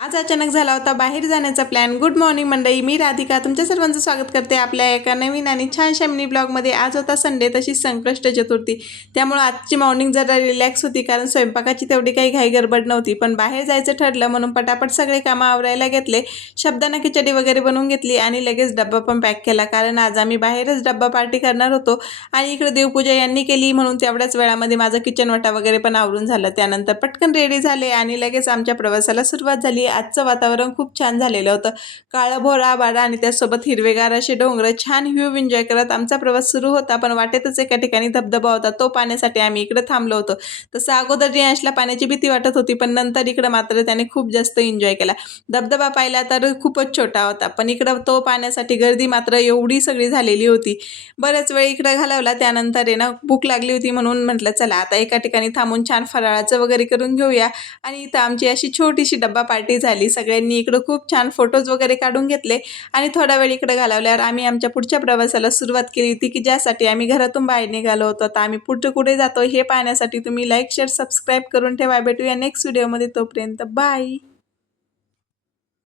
आज अचानक झाला होता बाहेर जाण्याचा प्लॅन। गुड मॉर्निंग मंडळी, मी राधिका तुमच्या सर्वांचं स्वागत करते आपल्या एका नवीन आणि छानशा मिनी ब्लॉगमध्ये। आज होता संडे, तशीच संकष्ट चतुर्थी, त्यामुळे आजची मॉर्निंग जरा रिलॅक्स होती कारण स्वयंपाकाची तेवढी काही घाई गडबड नव्हती। पण बाहेर जायचं ठरलं म्हणून पटापट सगळे कामं आवरायला घेतले। शब्दांना खिचडी वगैरे बनवून घेतली आणि लगेच डब्बा पण पॅक केला कारण आज आम्ही बाहेरच डब्बा पार्टी करणार होतो। आणि इकडे देवपूजा यांनी केली म्हणून तेवढ्याच वेळामध्ये माझं किचन वाटा वगैरे पण आवरून झालं। त्यानंतर पटकन रेडी झाले आणि लगेच आमच्या प्रवासाला सुरुवात झाली। आजचं वातावरण खूप छान झालेलं होतं, काळभोर आभाळ आणि त्यासोबत हिरवेगार असे डोंगर, छान व्ह्यू एन्जॉय करत आमचा प्रवास सुरू होता। पण वाटेतच एका ठिकाणी धबधबा होता, तो पाहण्यासाठी आम्ही इकडे थांबलो होतो। तसं अगोदर रियांशला पाण्याची भीती वाटत होती, पण नंतर इकडे मात्र त्याने खूप जास्त एन्जॉय केला। धबधबा पाहिला तर खूपच छोटा होता, पण इकडं तो पाहण्यासाठी गर्दी मात्र एवढी सगळी झालेली होती। बरेच वेळ इकडे घालवला, त्यानंतर आहे ना भूक लागली होती म्हणून म्हटलं चला आता एका ठिकाणी थांबून छान फराळाचं वगैरे करून घेऊया। आणि इथं आमची अशी छोटीशी डब्बा पार्टी झाली। सगळ्यांनी इकडे खूप छान फोटोज वगैरे काढून घेतले आणि थोडा वेळ इकडे घालवल्यावर आम्ही आमच्या पुढच्या प्रवासाला सुरुवात केली होती, की ज्यासाठी आम्ही घरातून बाहेर निघालो होतो। आता आम्ही पुढे कुठे जातो हे पाहण्यासाठी तुम्ही लाईक शेअर सबस्क्राईब करून ठेवा। भेटूया नेक्स्ट व्हिडिओमध्ये, तोपर्यंत बाय।